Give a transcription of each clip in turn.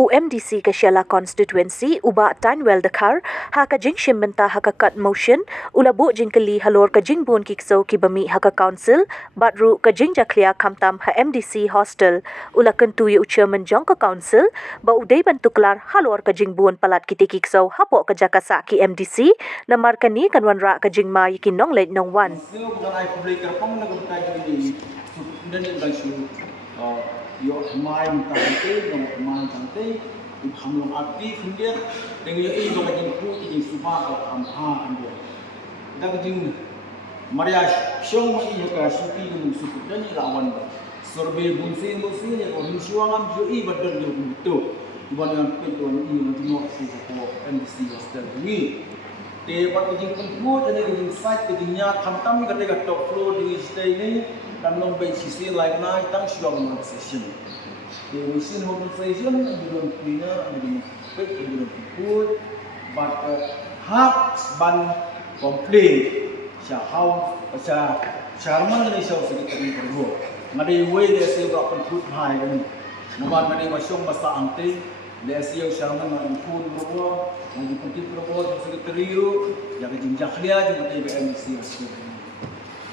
UMDC Kashyala constituency uba Tanwell Dakar haka jing shimbenta haka cut motion ulabu jingkali halor ka jingbun kikso kibami haka council batru ka jing jaklia kamtam ha MDC hostel ulakan tuyu chairman jong ka council ba udai bantuklar halor ka jingbun palat kiti kikso hapo ka jakasa ki MDC namar kani kanwanra ka jingma yikin nong late nong wan yo main tante yang main tante हम लोग aktif hendak dengan yo ibu kajing ku ini suba atau amha ando dak jing maria syong ma iyo ka supi dengan suku dan lawan survey bunsin ya ko suangam jo i badan yo betul bukan dengan itu iyo nanti no si ko MDC hostel ni te pat kajing ku dan kajing site kajing nya khamtam ka te top floor di stay ni dan long bay sisi like na tang syong session the mission organization belum cleaner belum fit belum food but half ban complain sha how sha chairman ni sha secretary perlu ngadi way de se ba pen food hai kan naman mani masyong basta ante de se yo chairman ma food mo ngadi pentit perlu secretary yu ya jinjak dia juga TBMC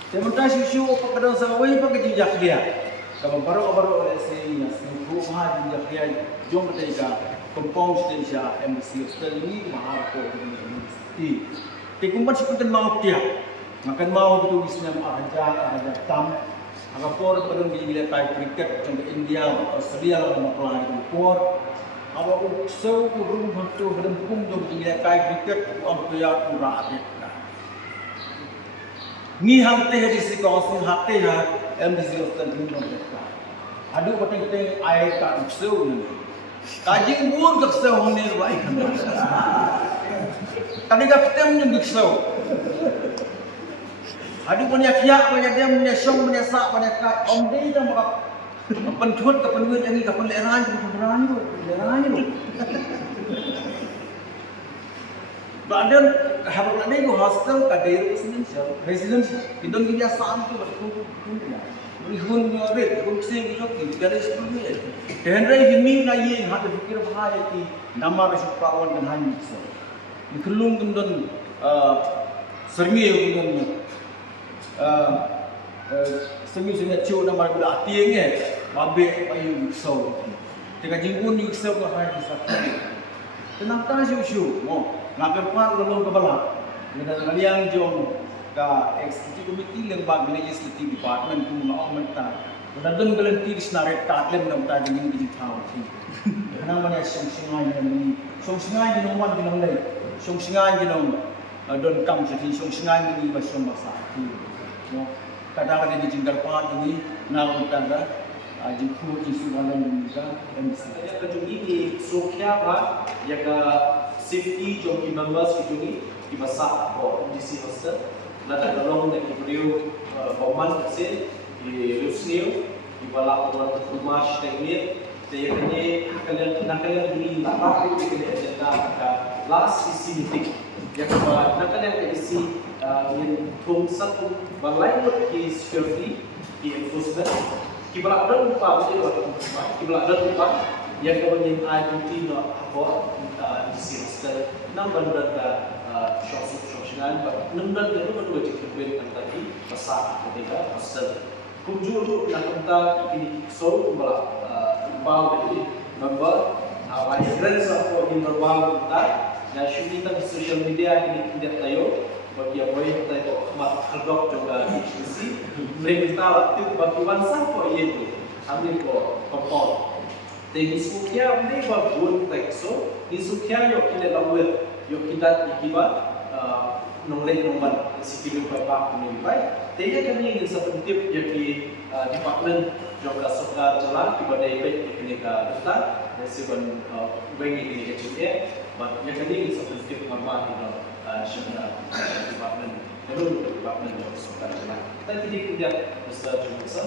sementara isu pekadang sawai pakai jejak dia. Kalau baru oleh saya rumah jejak dia jom kita kompon station MDC hostel ini mahal ko universiti. Tikumpan seperti mau dia. Makan mau itu bisnya ada tam. Agak por pada bila tai cricket contoh India Australia mau pelai di por. Awak usau rumah tu berempung jom bila tai cricket on pria kurang ni hamte hari si council hate ha MDC hostel ni non dekka adu pateng ai ka useu ni kajing bur ka useu hone bai kan tadi ka tem nyung useu adu punya kia punya dem punya song punya sa punya ka om dei ta maka penthut ka penwit yang ni ka penleran ni Badan harus ada itu hostel kadai residence itu dia sam tu berkumpul ya berhun nyoret kursi itu dari sebelumnya dan ini naik hati fikir bahaya ti nama besok kawan dan hanya di kelung kendon sermi kendon sermi ciu nama gula tiangnya babe bayu so jika jingkun yukso bahaya disatu tenang tak siu mo ngagar par lalu ke bala dengan kalian jom ka executive committee lembaga legislative department ku ma menta dan kalian tiris naret katlen nam ta jingin di tahu nang mana song-songai ni nomor binong lai song-songai ni nom don kam jadi song-songai ni basong basati no kadang-kadang di jinggar pa ini na utara jingku jisu balan juga MDC kajungi di sokya ba ya ka safety joki members kajungi di masa ko MDC hostel nada dalong na ibriu boman kasi di lusniu di bala ko rumah teknik tayaknya nakalian ini lapar di kene agenda ka last isi meeting ya ka nakalian ka isi yang thong satu balai ko ki security ki enforcement kibla dan lupa kibla dan lupa yang kemudian IDT no apa di hostel enam bandar ke shop-shopingan enam bandar itu berdua jikbet tadi pasar ketika hostel kunjung nak kita ini so kembali bau jadi member apa yang apa yang berbau kita dan kita di social media ini tidak tahu bagi apa yang kita itu khaldok juga diskusi mereka waktu bagi bangsa apa itu ambil kompon jadi sukia mereka buat tekso di sukia yo kita lalu yo kita ikibat nolak nomor sipil berapa pun baik tapi kami ingin satu tip jadi department juga suka jalan ibadah baik ini ke depan dan sebenarnya bagi ini kecilnya yang kami ingin satu tip normal itu department baru department juga suka jalan kita tidak kerja besar cuma besar